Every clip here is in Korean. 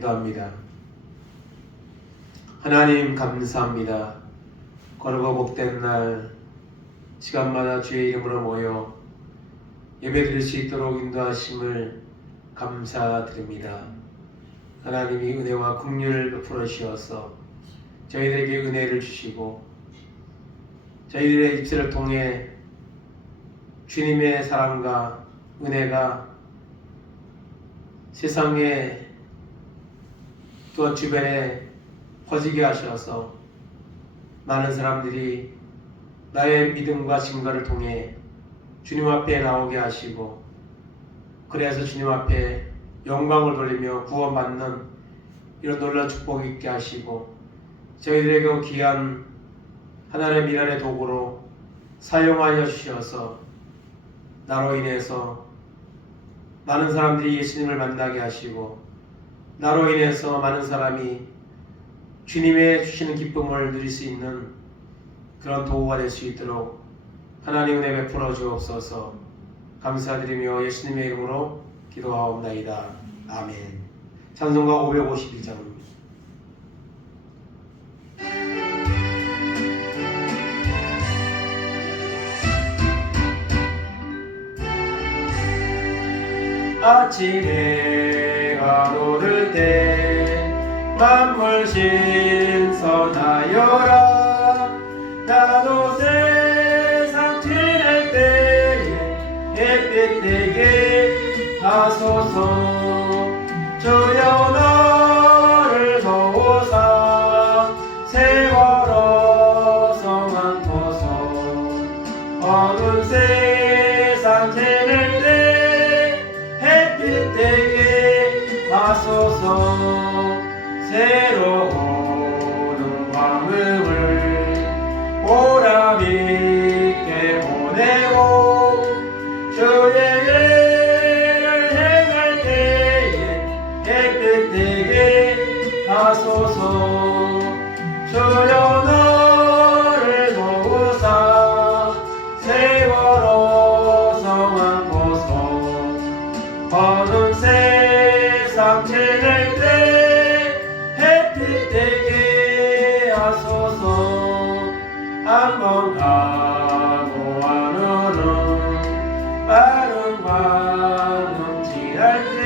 기도합니다. 하나님 감사합니다. 거룩하고 복된 날 시간마다 주의 이름으로 모여 예배드릴 수 있도록 인도하심을 감사드립니다. 하나님이 은혜와 긍휼을 베풀어 주셔서 저희들에게 은혜를 주시고 저희들의 입술을 통해 주님의 사랑과 은혜가 세상에 또 주변에 퍼지게 하셔서 많은 사람들이 나의 믿음과 증거를 통해 주님 앞에 나오게 하시고 그래서 주님 앞에 영광을 돌리며 구원받는 이런 놀라운 축복이 있게 하시고 저희들에게 귀한 하나님의 미랄의 도구로 사용하여 주셔서 나로 인해서 많은 사람들이 예수님을 만나게 하시고 나로 인해서 많은 사람이 주님의 주시는 기쁨을 누릴 수 있는 그런 도구가 될 수 있도록 하나님 은혜 베풀어 주옵소서. 감사드리며 예수님의 이름으로 기도하옵나이다. 아멘. 찬송가 552장입니다. 아침에 해가 오를 때 만물 신선하여라. 나도 세상 지낼 때에 햇빛 되게 하소서. 주여 너를 도우사 세월호 성안토서. 어두운 세상 지낼 때 햇빛 되게 하소서. 새로운 광음을 보람있게 보내고 주의 예를 행할 때에 햇빛 되게 하소서. 주여 너를 도우사 세월호 성안토서. 어두운 세상 지낼 때 햇빛 되게 하소서. 한번 가고 하늘은 빠른 광음 지날 때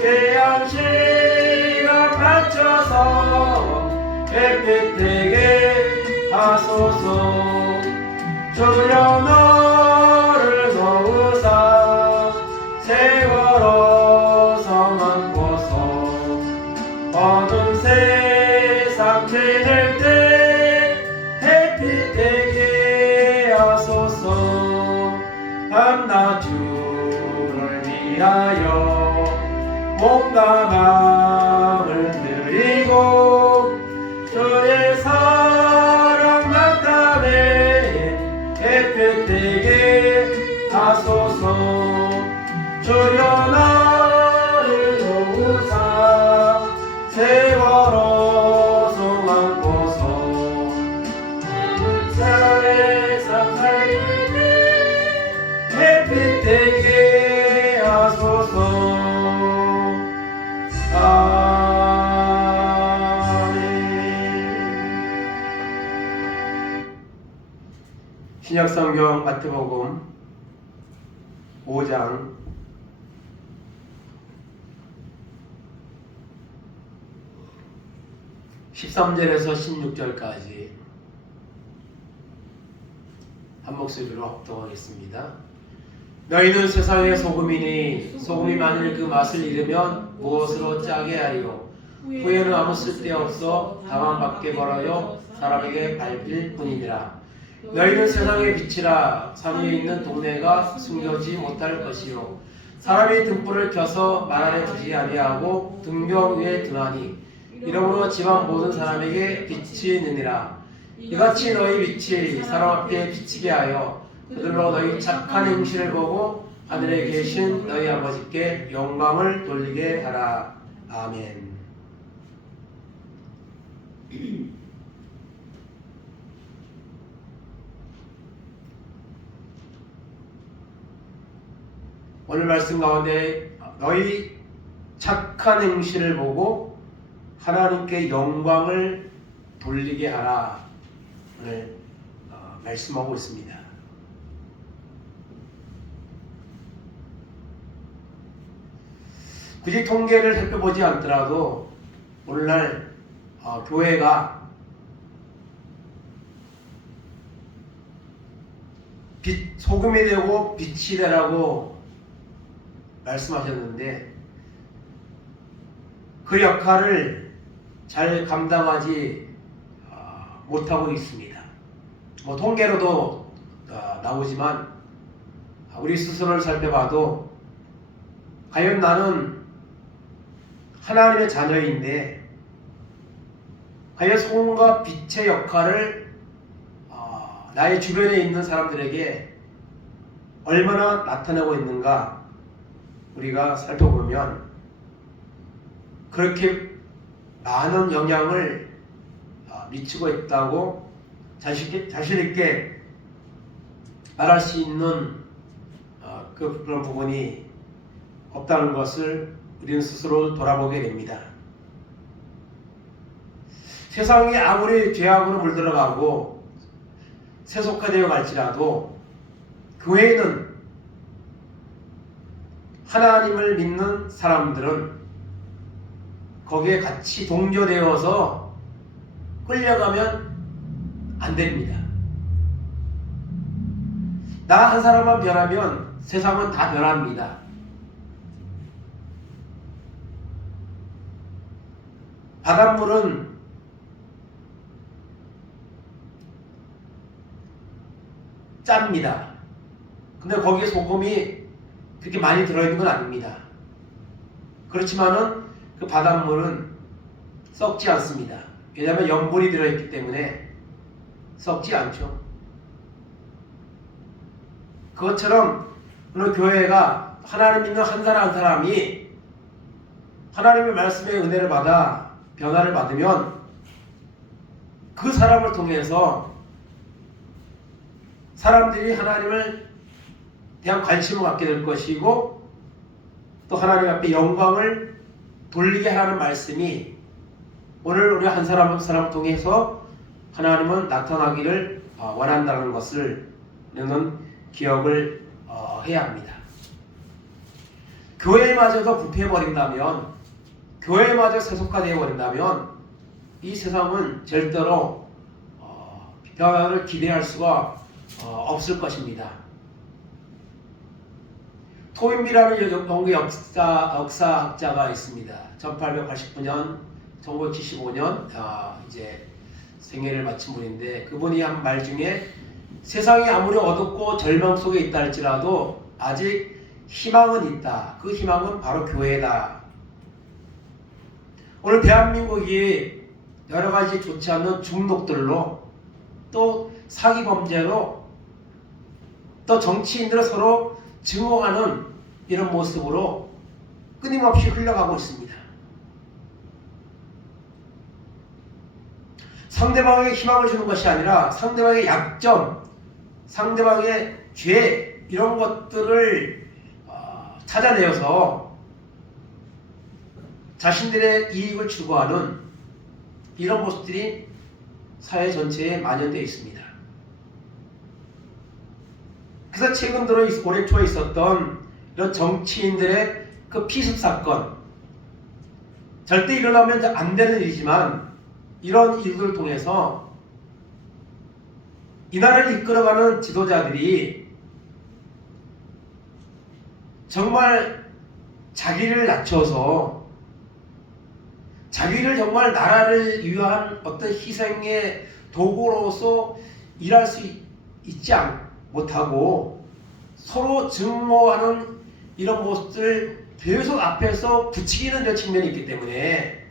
태양시가 받쳐서 햇빛 되게 하소서. 주여 너를 도우사 세월호 성안토서. 어두운 세상 지낼 때 햇빛 되게 하소서. 밤낮 주를 위하여 몸과 마음을 드리고 주의 사랑 낙담에 햇빛 되게 하소서. 주여 나를 도우사 세월호 성안토서. 세상 살릴 때 햇빛 되게 하소서. 아멘. 신약성경 마태복음 5장 13절에서 16절까지 한 목소리로 합독하겠습니다. 너희는 세상의 소금이니 소금이 만일 그 맛을 잃으면 무엇으로 짜게 하리요. 후에는 아무 쓸데없어 다만 밖에 벌어요 사람에게 밟힐 뿐이니라. 너희는 세상의 빛이라. 산 위에 있는 동네가 숨겨지 못할 것이요. 사람이 등불을 켜서 말 안에 두지 아니하고 등경 위에 두나니 이러므로 집안 모든 사람에게 빛이 있느니라. 이같이 너희 빛이 사람 앞에 비치게 하여 그들로 너희 착한 행실을 보고 하늘에 계신 너희 아버지께 영광을 돌리게 하라. 아멘. 오늘 말씀 가운데 너희 착한 행실을 보고 하나님께 영광을 돌리게 하라 오늘 말씀하고 있습니다. 굳이 통계를 살펴보지 않더라도 오늘날 교회가 소금이 되고 빛이 되라고 말씀하셨는데 그 역할을 잘 감당하지 못하고 있습니다. 뭐 통계로도 나오지만 우리 스스로를 살펴봐도 과연 나는 하나님의 자녀인데 과연 소금과 빛의 역할을 나의 주변에 있는 사람들에게 얼마나 나타내고 있는가 우리가 살펴보면 그렇게 많은 영향을 미치고 있다고 자신 있게 말할 수 있는 그런 부분이 없다는 것을 우리는 스스로 돌아보게 됩니다. 세상이 아무리 죄악으로 물들어가고 세속화되어 갈지라도 교회는 하나님을 믿는 사람들은 거기에 같이 동조되어서 끌려가면 안 됩니다. 나 한 사람만 변하면 세상은 다 변합니다. 바닷물은 짭니다. 근데 거기에 소금이 그렇게 많이 들어있는 건 아닙니다. 그렇지만은 그 바닷물은 썩지 않습니다. 왜냐하면 염분이 들어있기 때문에 썩지 않죠. 그것처럼 오늘 교회가 하나님 믿는 한 사람 한 사람이 하나님의 말씀의 은혜를 받아 변화를 받으면 그 사람을 통해서 사람들이 하나님을 대한 관심을 갖게 될 것이고 또 하나님 앞에 영광을 돌리게 하는 말씀이 오늘 우리 한 사람 한 사람 통해서 하나님은 나타나기를 원한다는 것을 우리는 기억을 해야 합니다. 교회마저도 부패해버린다면 교회마저 세속화되어 버린다면 이 세상은 절대로 변화를 기대할 수가 없을 것입니다. 토인비라는 영국 역사학자가 있습니다. 1889년, 1975년 이제 생애를 마친 분인데 그분이 한 말 중에 세상이 아무리 어둡고 절망 속에 있다 할지라도 아직 희망은 있다. 그 희망은 바로 교회다. 오늘 대한민국이 여러 가지 좋지 않는 중독들로 또 사기 범죄로 또 정치인들을 서로 증오하는 이런 모습으로 끊임없이 흘러가고 있습니다. 상대방에게 희망을 주는 것이 아니라 상대방의 약점, 상대방의 죄 이런 것들을 찾아내어서 자신들의 이익을 추구하는 이런 모습들이 사회 전체에 만연되어 있습니다. 그래서 최근 들어 올해 초에 있었던 이런 정치인들의 그 피습 사건, 절대 일어나면 안 되는 일이지만 이런 일들을 통해서 이 나라를 이끌어가는 지도자들이 정말 자기를 낮춰서 자기를 정말 나라를 위한 어떤 희생의 도구로서 일할 수 있지 못하고 서로 증오하는 이런 모습들 계속 앞에서 부추기는 측면이 있기 때문에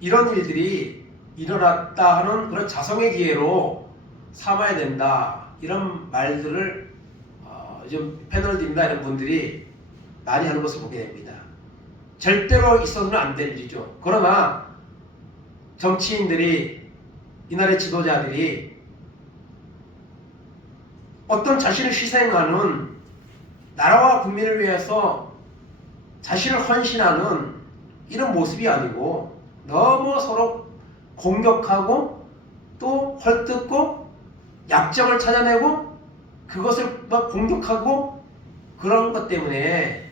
이런 일들이 일어났다 하는 그런 자성의 기회로 삼아야 된다 이런 말들을 요즘 패널들이나 이런 분들이 많이 하는 것을 보게 됩니다. 절대로 있어서는 안 될 일이죠. 그러나 정치인들이 이 나라의 지도자들이 어떤 자신을 희생하는 나라와 국민을 위해서 자신을 헌신하는 이런 모습이 아니고 너무 서로 공격하고 또 헐뜯고 약점을 찾아내고 그것을 막 공격하고 그런 것 때문에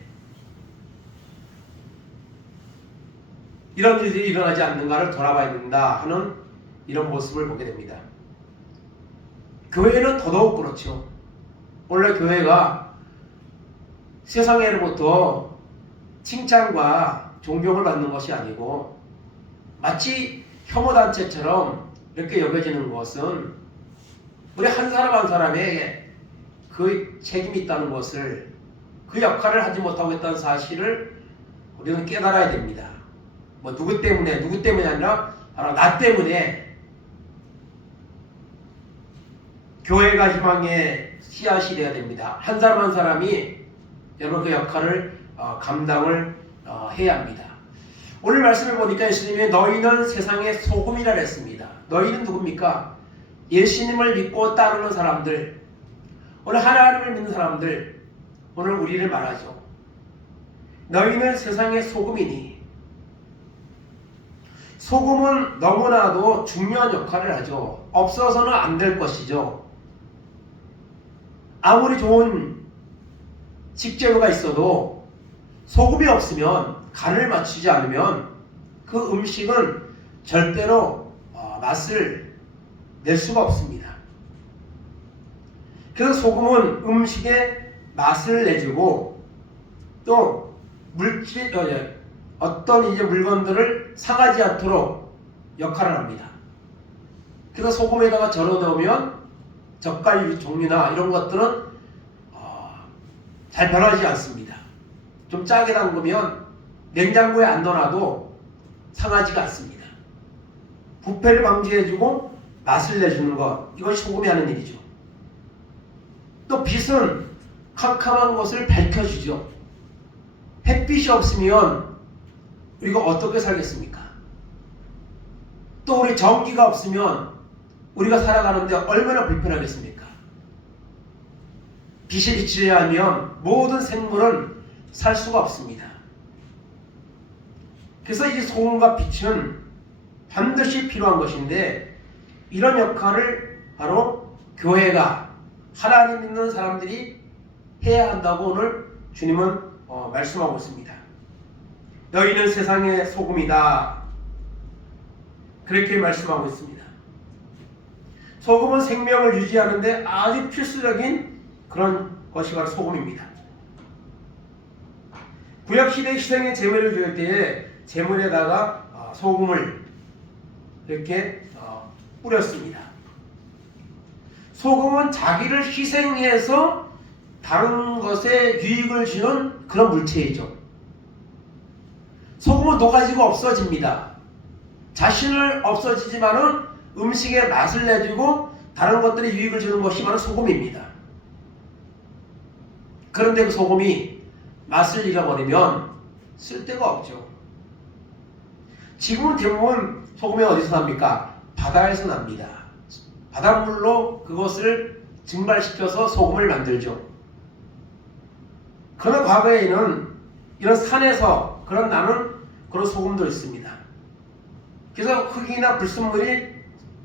이런 일들이 일어나지 않는가를 돌아봐야 된다 하는 이런 모습을 보게 됩니다. 교회는 더더욱 그렇죠. 원래 교회가 세상으로부터 칭찬과 존경을 받는 것이 아니고 마치 혐오단체처럼 이렇게 여겨지는 것은 우리 한 사람 한 사람에게 그 책임이 있다는 것을, 그 역할을 하지 못하고 있다는 사실을 우리는 깨달아야 됩니다. 뭐 누구 때문에 아니라 바로 나 때문에 교회가 희망의 씨앗이 되어야 됩니다. 한 사람 한 사람이 여러분 그 역할을 감당을 해야 합니다. 오늘 말씀을 보니까 예수님이 너희는 세상의 소금이라 했습니다. 너희는 누굽니까? 예수님을 믿고 따르는 사람들, 오늘 하나님을 믿는 사람들, 오늘 우리를 말하죠. 너희는 세상의 소금이니. 소금은 너무나도 중요한 역할을 하죠. 없어서는 안 될 것이죠. 아무리 좋은 식재료가 있어도 소금이 없으면, 간을 맞추지 않으면 그 음식은 절대로 맛을 낼 수가 없습니다. 그래서 소금은 음식에 맛을 내주고 또 어떤 물건들을 상하지 않도록 역할을 합니다. 그래서 소금에다가 절여 넣으면 젓갈 종류나 이런 것들은 잘 변하지 않습니다. 좀 짜게 담그면 냉장고에 안 넣어놔도 상하지가 않습니다. 부패를 방지해주고 맛을 내주는 것, 이것이 소금이 하는 일이죠. 또 빛은 캄캄한 것을 밝혀주죠. 햇빛이 없으면 우리가 어떻게 살겠습니까? 또 우리 전기가 없으면 우리가 살아가는데 얼마나 불편하겠습니까? 빛이 비치지 않으면 모든 생물은 살 수가 없습니다. 그래서 이 소금과 빛은 반드시 필요한 것인데, 이런 역할을 바로 교회가, 하나님 믿는 사람들이 해야 한다고 오늘 주님은 말씀하고 있습니다. 너희는 세상의 소금이다, 그렇게 말씀하고 있습니다. 소금은 생명을 유지하는데 아주 필수적인 그런 것이 바로 소금입니다. 구약시대 희생의 제물을 드릴 때에 제물에다가 소금을 이렇게 뿌렸습니다. 소금은 자기를 희생해서 다른 것에 유익을 주는 그런 물체이죠. 소금은 녹아지고 없어집니다. 자신을 없어지지만은 음식에 맛을 내주고 다른 것들에 유익을 주는 것이 바로 소금입니다. 그런데 그 소금이 맛을 잃어버리면 쓸데가 없죠. 지금은 대부분 소금이 어디서 납니까? 바다에서 납니다. 바닷물로 그것을 증발시켜서 소금을 만들죠. 그러나 과거에는 이런 산에서 나는 그런 소금도 있습니다. 그래서 흙이나 불순물이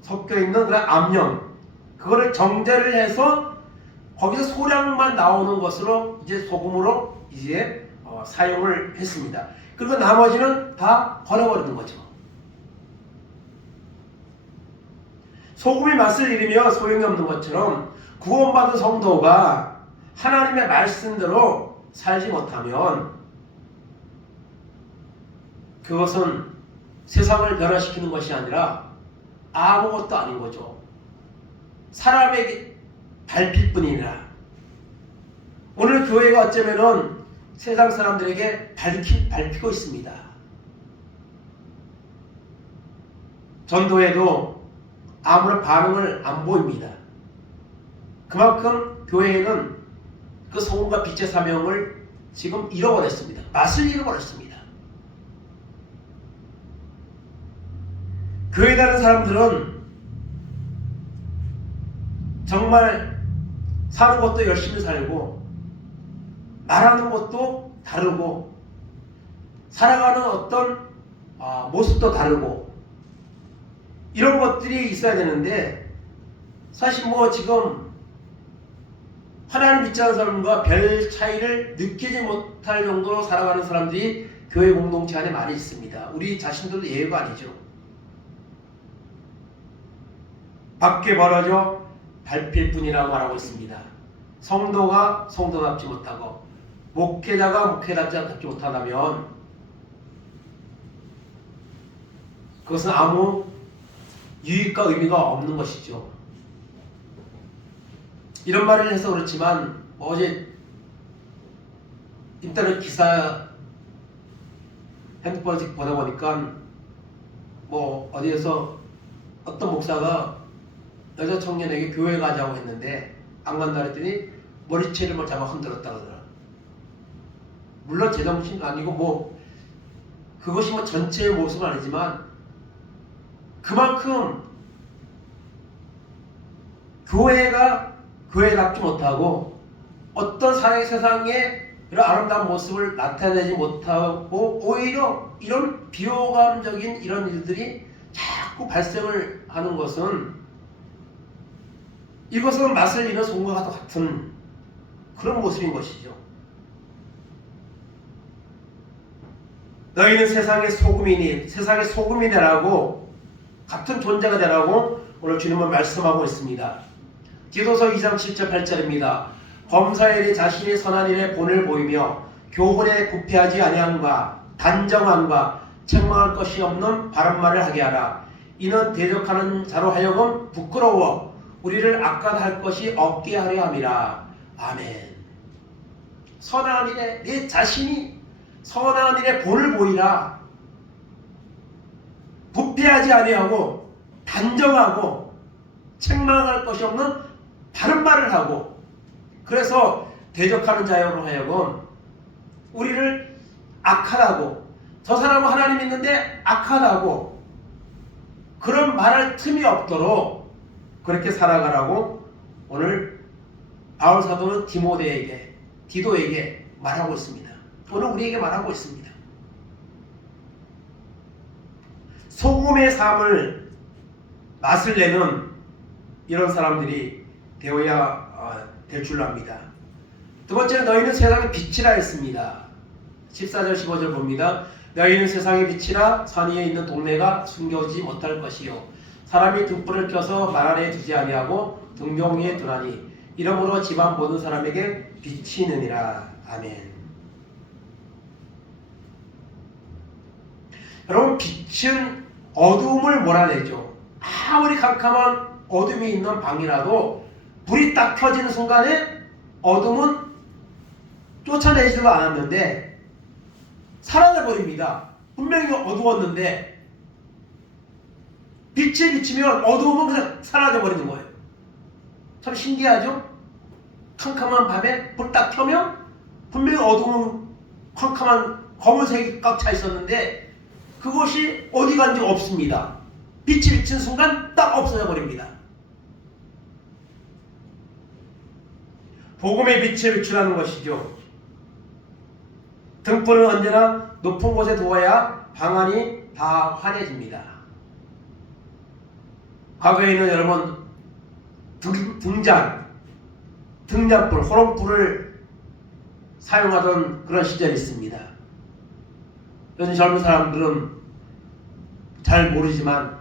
섞여있는 그런 암염, 그거를 정제를 해서 거기서 소량만 나오는 것으로 이제 소금으로 이제 사용을 했습니다. 그리고 나머지는 다 버려버리는 거죠. 소금이 맛을 잃으며 소용이 없는 것처럼 구원받은 성도가 하나님의 말씀대로 살지 못하면 그것은 세상을 변화시키는 것이 아니라 아무것도 아닌 거죠. 사람에게 밟힐뿐이니라. 오늘 교회가 어쩌면은 세상 사람들에게 밟히고 있습니다. 전도에도 아무런 반응을 안 보입니다. 그만큼 교회는 그 소금과 빛의 사명을 지금 잃어버렸습니다. 맛을 잃어버렸습니다. 교회에 다니는 사람들은 정말 사는 것도 열심히 살고 말하는 것도 다르고 살아가는 어떤 모습도 다르고 이런 것들이 있어야 되는데 사실 뭐 지금 하나님 믿지 않는 사람과 별 차이를 느끼지 못할 정도로 살아가는 사람들이 교회 공동체 안에 많이 있습니다. 우리 자신들도 예외가 아니죠. 밖에 벌어져 밟힐 뿐이라고 말하고 있습니다. 성도가 성도답지 못하고 목회자가 목회답지 못하다면 그것은 아무 유익과 의미가 없는 것이죠. 이런 말을 해서 그렇지만 어제 인터넷 기사 핸드폰에서 보다 보니까 뭐 어디에서 어떤 목사가 여자 청년에게 교회 가자고 했는데 안 간다 그랬더니 머리채를 잡아 흔들었다 그러더라. 물론 제정신은 아니고 뭐 그것이 뭐 전체의 모습은 아니지만 그만큼 교회가 교회답지 못하고 어떤 세상의 이런 아름다운 모습을 나타내지 못하고 오히려 이런 비호감적인 이런 일들이 자꾸 발생을 하는 것은 이것은 맛을 잃은 송과 같은 그런 모습인 것이죠. 너희는 세상의 소금이니 세상의 소금이 되라고 같은 존재가 되라고 오늘 주님은 말씀하고 있습니다. 디도서 2장 7절 8절입니다. 범사일이 자신이 선한 일에 본을 보이며 교훈에 부패하지 아니함과 단정함과 책망할 것이 없는 바른 말을 하게 하라. 이는 대적하는 자로 하여금 부끄러워 우리를 악간할 것이 없게 하려 함이라. 아멘. 선한 일에 내 자신이 선한 일에 본을 보이라. 부패하지 아니하고 단정하고 책망할 것이 없는 바른 말을 하고 그래서 대적하는 자로 하여금 우리를 악하다고 저 사람은 하나님 믿는데 악하다고 그런 말할 틈이 없도록 그렇게 살아가라고 오늘 바울 사도는 디도에게 말하고 있습니다. 오늘 우리에게 말하고 있습니다. 소금의 삶을 맛을 내는 이런 사람들이 되어야 될 줄로 압니다. 두 번째는 너희는 세상의 빛이라 했습니다. 14절 15절 봅니다. 너희는 세상의 빛이라 산 위에 있는 동네가 숨겨지지 못할 것이요 사람이 등불을 켜서 말 아래에 두지 아니하고 등경 위에 두나니 이러므로 집안 모든 사람에게 빛이 있느니라. 아멘. 여러분 빛은 어두움을 몰아내죠. 아무리 캄캄한 어둠이 있는 방이라도 불이 딱 켜지는 순간에 어둠은 쫓아내지도 않았는데 사라져버립니다. 분명히 어두웠는데 빛에 비치면 어두움은 그냥 사라져버리는 거예요. 참 신기하죠? 캄캄한 밤에 불 딱 켜면 분명히 어두운 캄캄한 검은색이 꽉 차 있었는데 그것이 어디 간지 없습니다. 빛이 비친 순간 딱 없어져 버립니다. 복음의 빛에 비추라는 것이죠. 등불은 언제나 높은 곳에 두어야 방안이 다 환해집니다. 과거에는 여러분 등잔불, 호롱불을 사용하던 그런 시절이 있습니다. 요즘 젊은 사람들은 잘 모르지만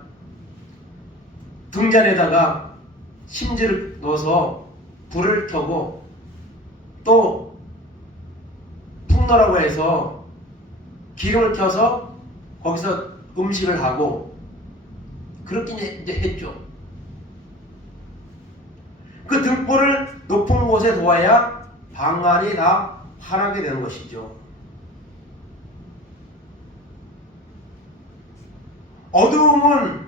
등잔에다가 심지를 넣어서 불을 켜고 또 풍로라고 해서 기름을 켜서 거기서 음식을 하고 그렇게 이제 했죠. 그 등불을 높은 곳에 두어야 방안이 다 환하게 되는 것이죠. 어두움은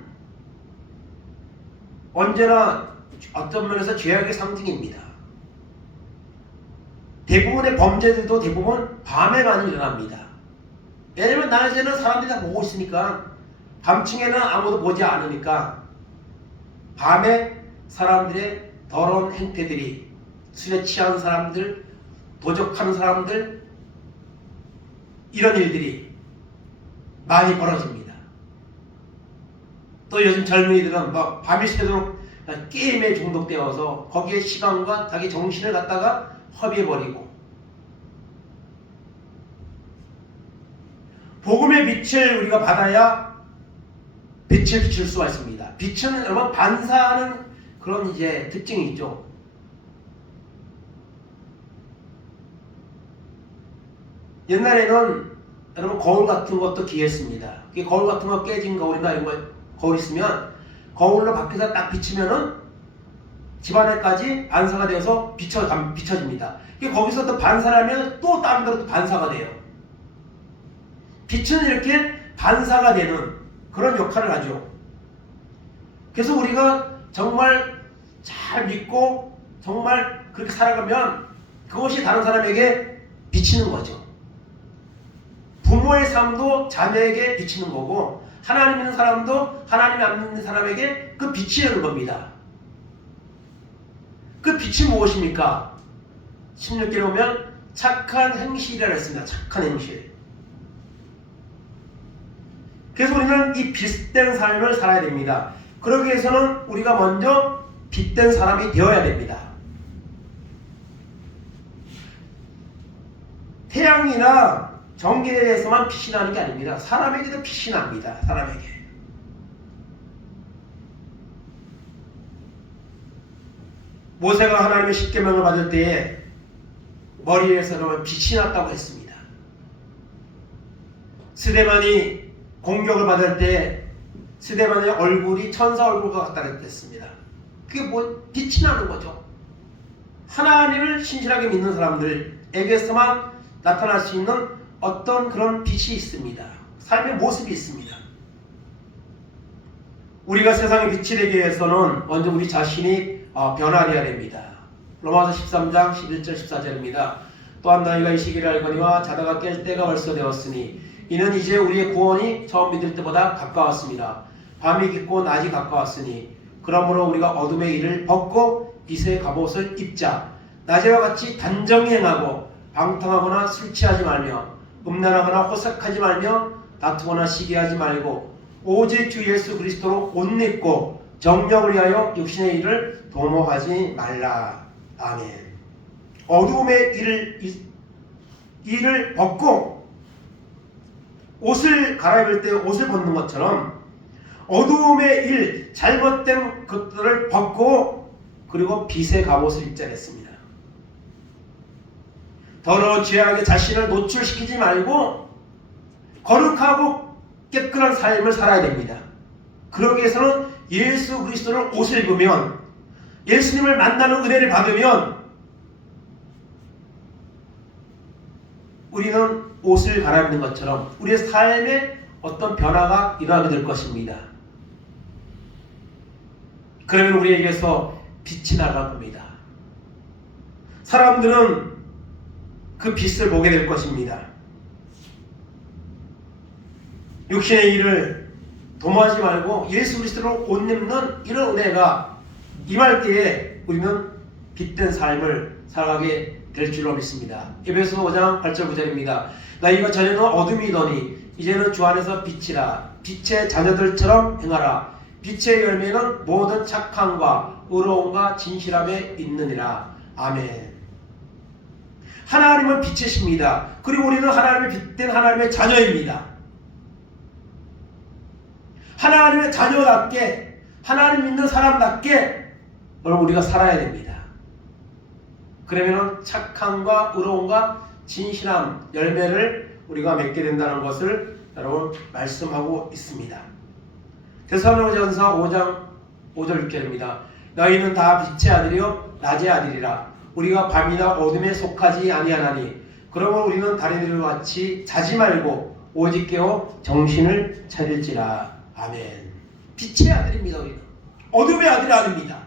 언제나 어떤 면에서 죄악의 상징입니다. 대부분의 범죄들도 대부분 밤에 많이 일어납니다. 왜냐면 낮에는 사람들이 다 보고 있으니까 밤중에는 아무도 보지 않으니까 밤에 사람들의 더러운 행태들이 술에 취한 사람들, 도적하는 사람들 이런 일들이 많이 벌어집니다. 또 요즘 젊은이들은 막 밤이 새도록 게임에 중독되어서 거기에 시간과 자기 정신을 갖다가 허비해버리고, 복음의 빛을 우리가 받아야 빛을 비출 수가 있습니다. 빛은 여러분 반사하는 그런 이제 특징이 있죠. 옛날에는 여러분 거울 같은 것도 귀했습니다. 거울 같은 거 깨진 거울이나 이런 거 거울 있으면 거울로 밖에서 딱 비치면은 집안에까지 반사가 되어서 비춰집니다. 거기서 또 반사하면 또 다른 데로 또 반사가 돼요. 빛은 이렇게 반사가 되는 그런 역할을 하죠. 그래서 우리가 정말 잘 믿고 정말 그렇게 살아가면 그것이 다른 사람에게 비치는 거죠. 부모의 삶도 자녀에게 비치는 거고, 하나님 믿는 사람도 하나님 안 믿는 사람에게 그 빛이 되는 겁니다. 그 빛이 무엇입니까? 16절에 보면 착한 행실이라고 했습니다. 착한 행실. 그래서 우리는 이 빛된 삶을 살아야 됩니다. 그러기 위해서는 우리가 먼저 빛된 사람이 되어야 됩니다. 태양이나 전기에 대해서만 빛이 나는 게 아닙니다. 사람에게도 빛이 납니다. 사람에게. 모세가 하나님의 십계명을 받을 때에 머리에서는 빛이 났다고 했습니다. 스데반이 공격을 받을 때 스데반의 얼굴이 천사 얼굴과 같다고 했습니다. 그게 빛이 나는 거죠. 하나님을 신실하게 믿는 사람들에게서만 나타날 수 있는 어떤 그런 빛이 있습니다. 삶의 모습이 있습니다. 우리가 세상에 빛이 되기 위해서는 먼저 우리 자신이 변화해야 됩니다. 로마서 13장 11절 14절입니다. 또한 너희가 이 시기를 알거니와 자다가 깰 때가 벌써 되었으니 이는 이제 우리의 구원이 처음 믿을 때보다 가까웠습니다. 밤이 깊고 낮이 가까웠으니 그러므로 우리가 어둠의 일을 벗고 빛의 갑옷을 입자. 낮에와 같이 단정히 행하고 방탕하거나 술 취하지 말며 음란하거나 호색하지 말며 다투거나 시기하지 말고 오직 주 예수 그리스도로 옷 입고 정령을 위하여 육신의 일을 도모하지 말라. 아멘. 어두움의 일을 벗고 옷을 갈아입을 때 옷을 벗는 것처럼 어두움의 일, 잘못된 것들을 벗고 그리고 빛의 갑옷을 입자 했습니다. 더러운 죄악에 자신을 노출시키지 말고 거룩하고 깨끗한 삶을 살아야 됩니다. 그러기 위해서는 예수 그리스도를 옷을 입으면, 예수님을 만나는 은혜를 받으면 우리는 옷을 갈아입는 것처럼 우리의 삶에 어떤 변화가 일어나게 될 것입니다. 그러면 우리에게서 빛이 나갈 겁니다. 사람들은 그 빛을 보게 될 것입니다. 육신의 일을 도모하지 말고 예수 그리스도로 옷 입는 이런 은혜가 임할 때에 우리는 빛된 삶을 살아가게 될 줄로 믿습니다. 에베소 5장 8절 9절입니다. 너희가 전에는 어둠이더니 이제는 주 안에서 빛이라. 빛의 자녀들처럼 행하라. 빛의 열매는 모든 착함과 의로움과 진실함에 있느니라. 아멘. 하나님은 빛이십니다. 그리고 우리는 하나님의 빛된 하나님의 자녀입니다. 하나님의 자녀답게, 하나님 믿는 사람답게 여러분 우리가 살아야 됩니다. 그러면 착함과 의로움과 진실함 열매를 우리가 맺게 된다는 것을 여러분 말씀하고 있습니다. 데살로니가전서 5장 5절 6절입니다. 너희는 다 빛의 아들이요 낮의 아들이라. 우리가 밤이나 어둠에 속하지 아니하나니 그러므로 우리는 다른 이들과 같이 자지 말고 오직 깨어 정신을 차릴지라. 아멘. 빛의 아들입니다. 우리는 어둠의 아들이 아닙니다.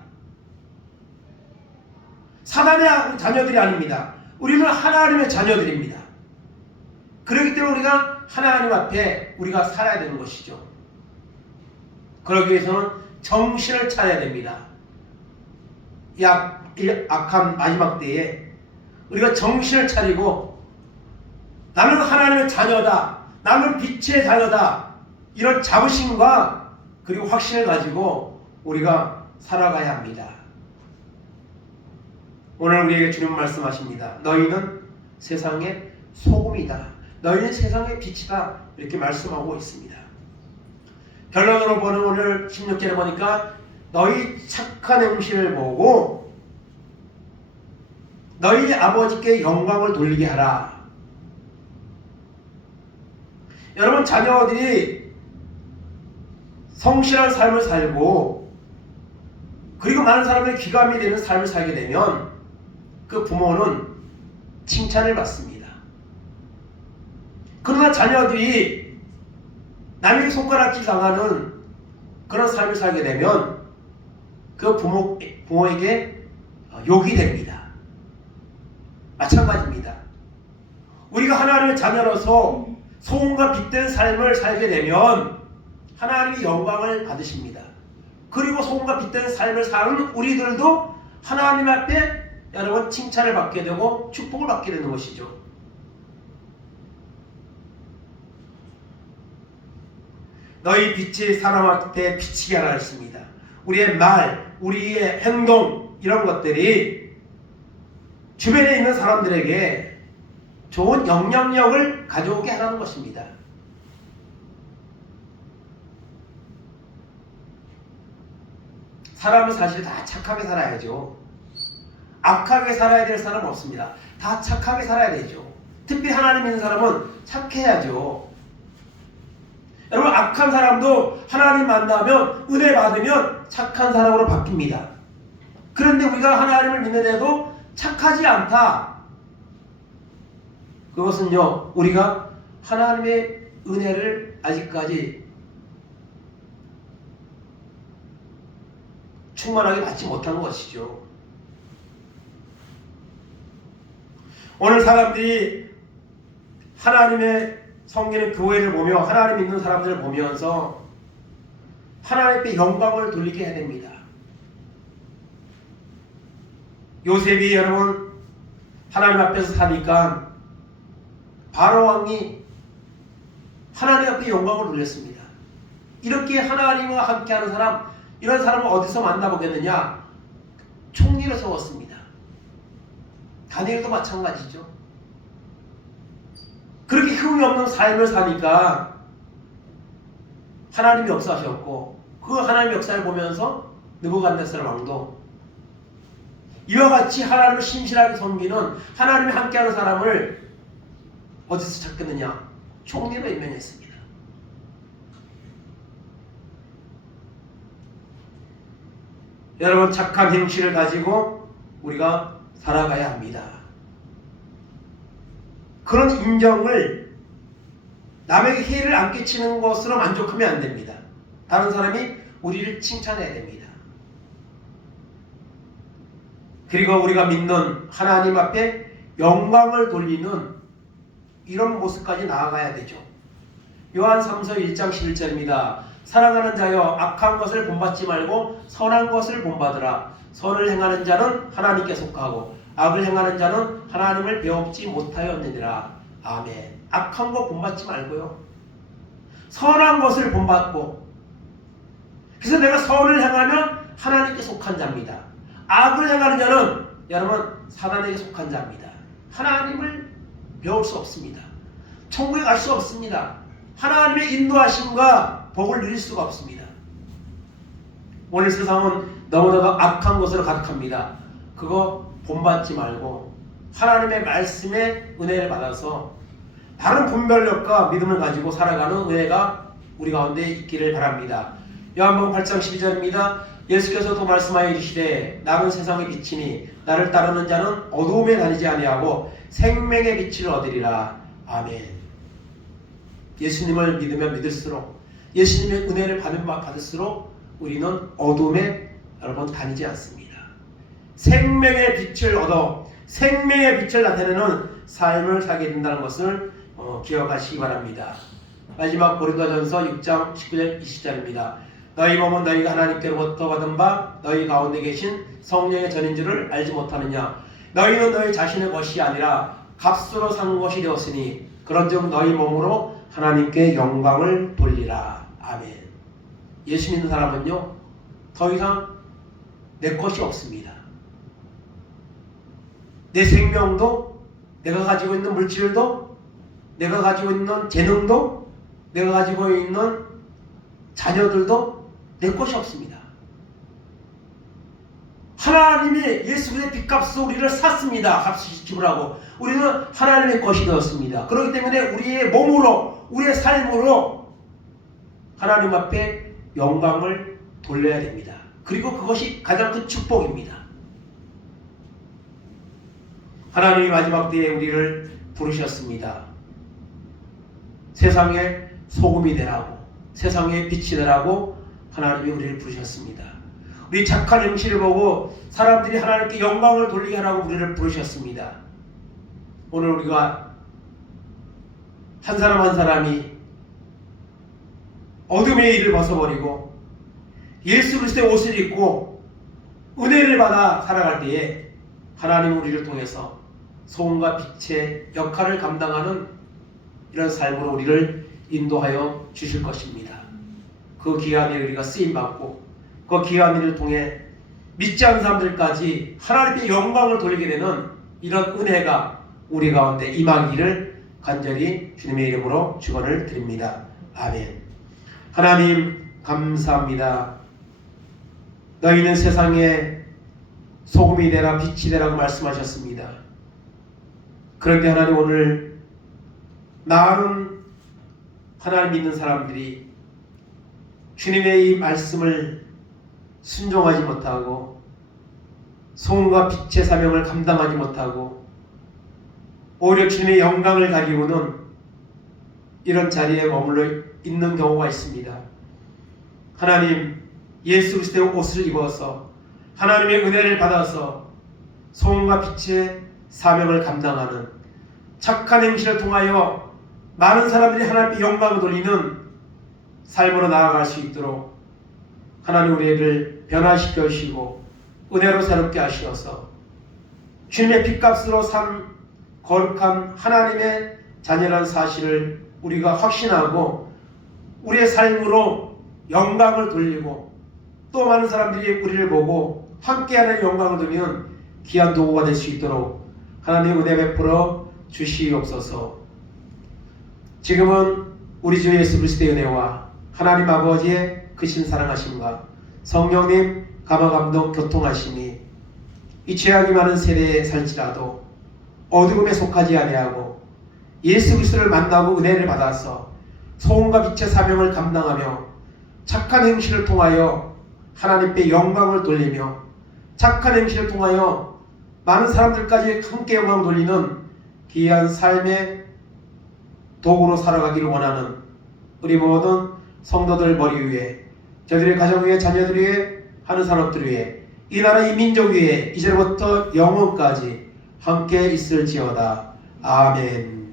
사단의 자녀들이 아닙니다. 우리는 하나님의 자녀들입니다. 그렇기 때문에 우리가 하나님 앞에 우리가 살아야 되는 것이죠. 그러기 위해서는 정신을 차려야 됩니다. 이 악한 마지막 때에 우리가 정신을 차리고 나는 하나님의 자녀다. 나는 빛의 자녀다. 이런 자부심과 그리고 확신을 가지고 우리가 살아가야 합니다. 오늘 우리에게 주님 말씀하십니다. 너희는 세상의 소금이다. 너희는 세상의 빛이다. 이렇게 말씀하고 있습니다. 결론으로 보는 오늘 16절에 보니까 너희 착한 행실을 보고 너희 아버지께 영광을 돌리게 하라. 여러분, 자녀들이 성실한 삶을 살고 그리고 많은 사람의 귀감이 되는 삶을 살게 되면 그 부모는 칭찬을 받습니다. 그러나 자녀들이 남의 손가락질 당하는 그런 삶을 살게 되면 그 부모에게 욕이 됩니다. 마찬가지입니다. 우리가 하나님의 자녀로서 소금과 빛된 삶을 살게 되면 하나님이 영광을 받으십니다. 그리고 소금과 빛된 삶을 사는 우리들도 하나님 앞에 여러분 칭찬을 받게 되고 축복을 받게 되는 것이죠. 너희 빛이 사람 앞에 비치게 하라 했습니다. 우리의 말, 우리의 행동 이런 것들이 주변에 있는 사람들에게 좋은 영향력을 가져오게 하라는 것입니다. 사람은 사실 다 착하게 살아야죠. 악하게 살아야 될 사람은 없습니다. 다 착하게 살아야 되죠. 특히 하나님 믿는 사람은 착해야죠. 여러분, 악한 사람도 하나님 만나면 은혜 받으면 착한 사람으로 바뀝니다. 그런데 우리가 하나님을 믿는데도 착하지 않다. 그것은요, 우리가 하나님의 은혜를 아직까지 충만하게 받지 못한 것이죠. 오늘 사람들이 하나님의 섬기는 교회를 보며 하나님 믿는 사람들을 보면서 하나님께 영광을 돌리게 해야 됩니다. 요셉이 여러분 하나님 앞에서 사니까 바로 왕이 하나님 앞에 영광을 돌렸습니다. 이렇게 하나님과 함께하는 사람, 이런 사람을 어디서 만나보겠느냐? 총리로 세웠습니다. 다니엘도 마찬가지죠. 그렇게 흠이 없는 삶을 사니까 하나님이 역사하셨고 그 하나님의 역사를 보면서 느부갓네살 왕도 이와 같이 하나님을 신실하게 섬기는 하나님이 함께하는 사람을 어디서 찾겠느냐? 총리로 임명했습니다. 여러분, 착한 행실을 가지고 우리가 살아가야 합니다. 그런 인정을 남에게 해를 안 끼치는 것으로 만족하면 안 됩니다. 다른 사람이 우리를 칭찬해야 됩니다. 그리고 우리가 믿는 하나님 앞에 영광을 돌리는 이런 모습까지 나아가야 되죠. 요한 3서 1장 11절입니다. 사랑하는 자여, 악한 것을 본받지 말고 선한 것을 본받으라. 선을 행하는 자는 하나님께 속하고 악을 행하는 자는 하나님을 배웁지 못하였느니라. 아멘. 악한 거 본받지 말고요, 선한 것을 본받고, 그래서 내가 선을 행하면 하나님께 속한 자입니다. 악을 행하는 자는 여러분 사단에게 속한 자입니다. 하나님을 배울 수 없습니다. 천국에 갈 수 없습니다. 하나님의 인도하심과 복을 누릴 수가 없습니다. 오늘 세상은 너무나도 악한 것으로 가득합니다. 그거 본받지 말고 하나님의 말씀에 은혜를 받아서 바른 분별력과 믿음을 가지고 살아가는 은혜가 우리 가운데 있기를 바랍니다. 요한복음 8장 12절입니다. 예수께서도 말씀하여 주시되 나는 세상의 빛이니 나를 따르는 자는 어두움에 다니지 아니하고 생명의 빛을 얻으리라. 아멘. 예수님을 믿으면 믿을수록, 예수님의 은혜를 받으면 받을수록 우리는 어둠에 여러분 다니지 않습니다. 생명의 빛을 얻어 생명의 빛을 나타내는 삶을 살게 된다는 것을 기억하시기 바랍니다. 마지막 고린도전서 6장 19절 20절입니다. 너희 몸은 너희가 하나님께로부터 받은 바 너희 가운데 계신 성령의 전인 줄을 알지 못하느냐? 너희는 너희 자신의 것이 아니라 값으로 산 것이 되었으니 그런즉 너희 몸으로 하나님께 영광을 돌리라. 아멘. 예수 믿는 사람은요, 더 이상 내 것이 없습니다. 내 생명도, 내가 가지고 있는 물질도, 내가 가지고 있는 재능도, 내가 가지고 있는 자녀들도 내 것이 없습니다. 하나님이 예수 그리스도의 빚값으로 우리를 샀습니다. 값을 지불하고 우리는 하나님의 것이 되었습니다. 그렇기 때문에 우리의 몸으로, 우리의 삶으로 하나님 앞에 영광을 돌려야 됩니다. 그리고 그것이 가장 큰 축복입니다. 하나님이 마지막 때에 우리를 부르셨습니다. 세상의 소금이 되라고, 세상의 빛이 되라고 하나님이 우리를 부르셨습니다. 우리 착한 행실을 보고 사람들이 하나님께 영광을 돌리게 하라고 우리를 부르셨습니다. 오늘 우리가 한 사람 한 사람이 어둠의 일을 벗어버리고 예수 그리스도의 옷을 입고 은혜를 받아 살아갈 때에 하나님 우리를 통해서 소금과 빛의 역할을 감당하는 이런 삶으로 우리를 인도하여 주실 것입니다. 그 귀한 일 우리가 쓰임받고 그 귀한 일을 통해 믿지 않는 사람들까지 하나님의 영광을 돌리게 되는 이런 은혜가 우리 가운데 임하기를 간절히 주님의 이름으로 축원을 드립니다. 아멘. 하나님 감사합니다. 너희는 세상에 소금이 되라 빛이 되라고 말씀하셨습니다. 그런데 하나님 오늘 많은 하나님 믿는 사람들이 주님의 이 말씀을 순종하지 못하고 소금과 빛의 사명을 감당하지 못하고 오히려 주님의 영광을 가리고는 이런 자리에 머물러 있는 경우가 있습니다. 하나님 예수 그리스도의 옷을 입어서 하나님의 은혜를 받아서 소금과 빛의 사명을 감당하는 착한 행실을 통하여 많은 사람들이 하나님의 영광을 돌리는 삶으로 나아갈 수 있도록 하나님 우리를 변화시켜 주시고 은혜로 새롭게 하시어서 주님의 빚값으로 산 거룩한 하나님의 자녀라는 사실을 우리가 확신하고 우리의 삶으로 영광을 돌리고 또 많은 사람들이 우리를 보고 함께하는 영광을 돌리는 귀한 도구가 될 수 있도록 하나님 은혜 베풀어 주시옵소서. 지금은 우리 주 예수 그리스도의 은혜와 하나님 아버지의 크신 사랑하심과 성령님 감화감동 교통하심이 이 죄악이 많은 세대에 살지라도 어두움에 속하지 아니하고 예수 그리스도를 만나고 은혜를 받아서 소금과 빛의 사명을 감당하며 착한 행실을 통하여 하나님께 영광을 돌리며 착한 행실을 통하여 많은 사람들까지 함께 영광을 돌리는 귀한 삶의 도구로 살아가기를 원하는 우리 모든 성도들 머리 위에 저들의 가정 위에 자녀들 위에 하는 산업들 위에 이 나라 이 민족 위에 이제부터 영원까지 함께 있을지어다. 아멘.